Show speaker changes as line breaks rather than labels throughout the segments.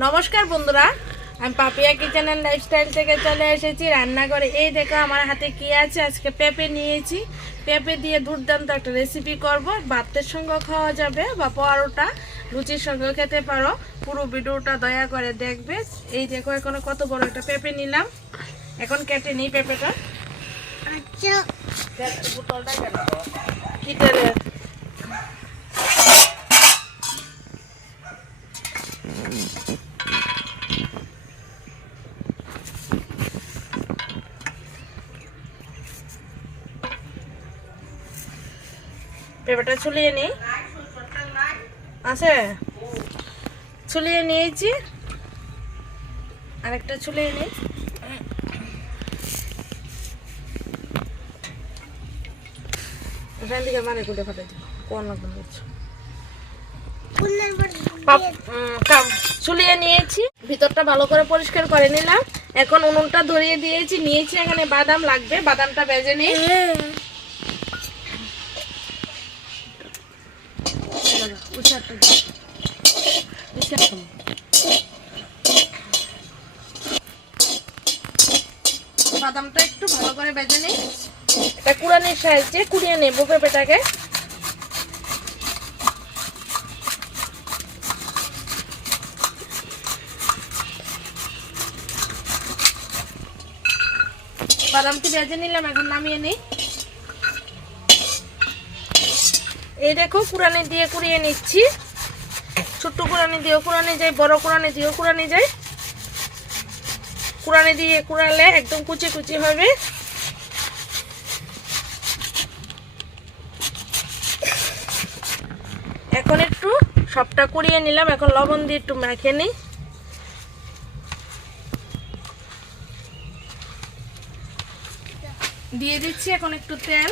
নমস্কার বন্ধুরা আমি পাপিয়া কিচেন অ্যান্ড লাইফস্টাইল থেকে চলে এসেছি রান্নাঘরে। এই দেখো আমার হাতে কি আছে? আজকে পেঁপে নিয়েছি। পেঁপে দিয়ে দুর্দান্ত একটা রেসিপি করব। ভাতের সঙ্গে খাওয়া যাবে বা পরোটা লুচির সঙ্গে খেতে পারো। পুরো ভিডিওটা দয়া করে দেখবে। এই দেখো এখন কত বড় একটা পেঁপে নিলাম। এখন কেটে নিই পেঁপেটা।
আচ্ছা।
বোতলটা কেন পেঁপেটা ছুলিয়ে নিই। আছে? ছুলিয়ে নিয়েছি। আরেকটা ছুলিয়ে নিই। এখান থেকে মানে কুটে দিই কোন ছুলিয়ে নিয়েছি। ভিতরটা ভালো করে পরিষ্কার করে নিলাম। এখন উনুনটা ধরিয়ে দিয়েছি। নিয়েছি এখানে বাদাম লাগবে। বাদামটা বেজে নিই। বাদামটা একটু ভালো করে বেজে নিই। এটা কুড়ানির সাহায্যে কুড়িয়ে নেব পেঁপেটাকে বাদামটি ভেজে নিলাম এখন নামিয়ে নিই। এই দেখো কুড়ানি দিয়ে কুড়িয়ে নিচ্ছি। ছোট্ট কুড়ানি দিয়েও কুড়ানি যায় বড় কুড়ানি দিয়েও কুড়ানি যায় কুড়ানি দিয়ে কুড়ালে একদম কুচি কুচি হবে। এখন একটু সবটা কুড়িয়ে নিলাম, এখন লবণ দিয়ে একটু মেখে নিই। দিয়ে দিচ্ছি এখন একটু তেল।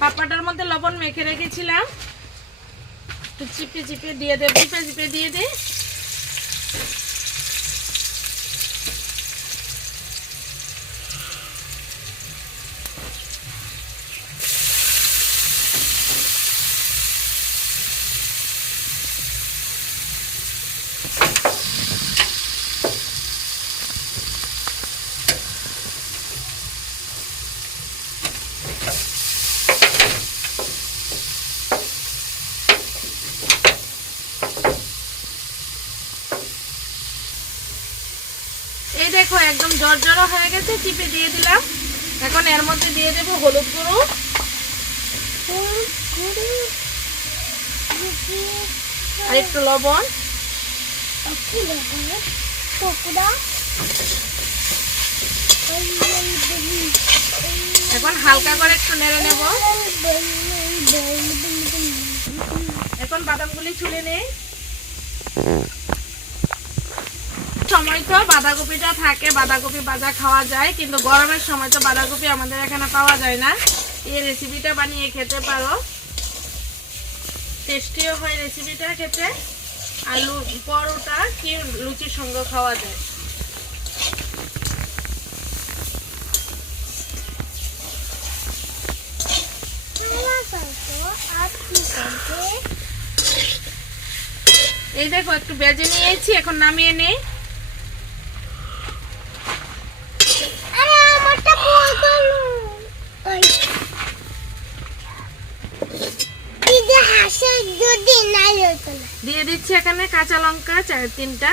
পাপাটার মধ্যে লবণ মেখে রেখেছিলাম। একটু চিপে চিপে দিয়ে দেব চিপে চিপে দিয়ে দিই এই দেখো, একদম জর্জরো হয়ে গেছে, চিপে দিয়ে দিলাম। এখন এর মধ্যে দিয়ে দেবো হলুদ গুঁড়ো। আর একটু লবণ। এখন হালকা করে একটু নেড়ে নেব। এখন বাদামগুলি ছুলে নেই। তো বাঁধাকপিটা থাকে, বাঁধাকপি ভাজা খাওয়া যায়, কিন্তু গরমের সময় তো বাঁধাকপি আমাদের এখানে পাওয়া যায় না। এই রেসিপিটা বানিয়ে খেতে পারো। টেস্টিও হয় রেসিপিটা খেতে। আর লু- পরোটা কি লুচির সঙ্গে খাওয়া যায়। এই দেখো, একটু বেজে নিয়েছি, এখন নামিয়ে নেই
যদি নাই হতো না
দিয়ে দিচ্ছি এখানে কাঁচা লঙ্কা, চার তিনটা।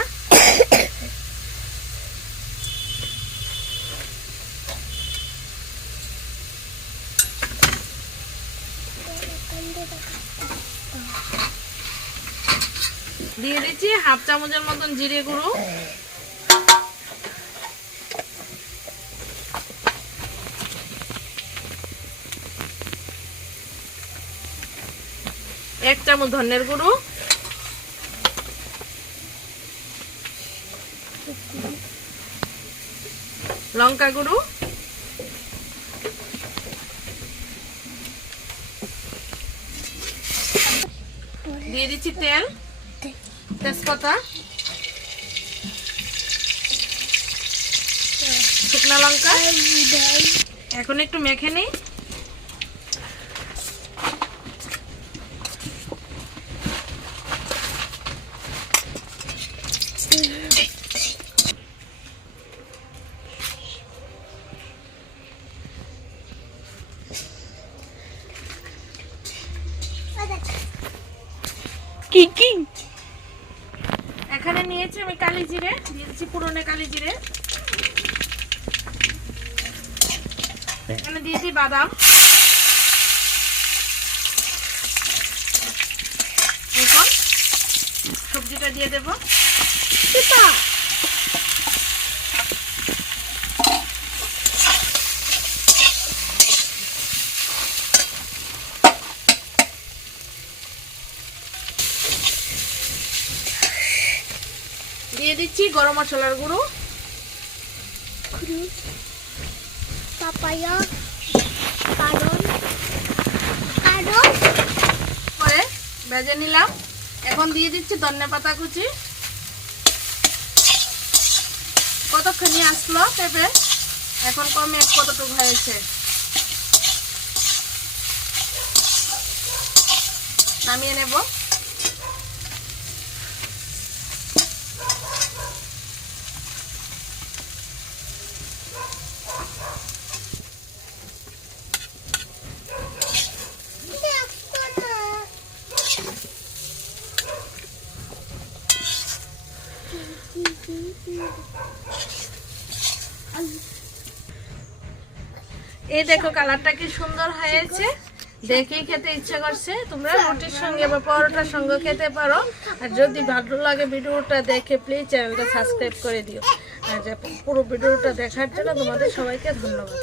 দিয়ে দিচ্ছি হাফ চামচের মতন জিরে গুঁড়ো। এক চামচ ধনের গুঁড়ো। লঙ্কা গুঁড়ো। দিয়ে দিচ্ছি তেল তেজপাতা। শুকনো লঙ্কা। এখন একটু মেখে নিই। কি কি? এখানে নিয়েছি আমি কালি জিরে দিয়েছি পুরনো কালি জিরে। এখানে দিয়েছি বাদাম। এখন সবজিটা দিয়ে দেবো। দিচ্ছি গরম মশলার গুঁড়ো?
পাপায়া কারণ কারণ
করে ভেজে নিলাম। এখন দিয়ে দিচ্ছি ধনে পাতা কুচি। কতক্ষণই আসলো পেঁপে? এখন কমে কতটুকু হয়েছে? নামিয়ে নেব
দেখো না
এই দেখো কালারটা কি সুন্দর হয়েছে। দেখেই খেতে ইচ্ছা করছে। তোমরা রুটির সঙ্গে বা পরোটার সঙ্গে খেতে পারো। আর যদি ভালো লাগে ভিডিওটা দেখে প্লিজ চ্যানেলটা সাবস্ক্রাইব করে দিও। আর পুরো ভিডিওটা দেখার জন্য তোমাদের সবাইকে ধন্যবাদ।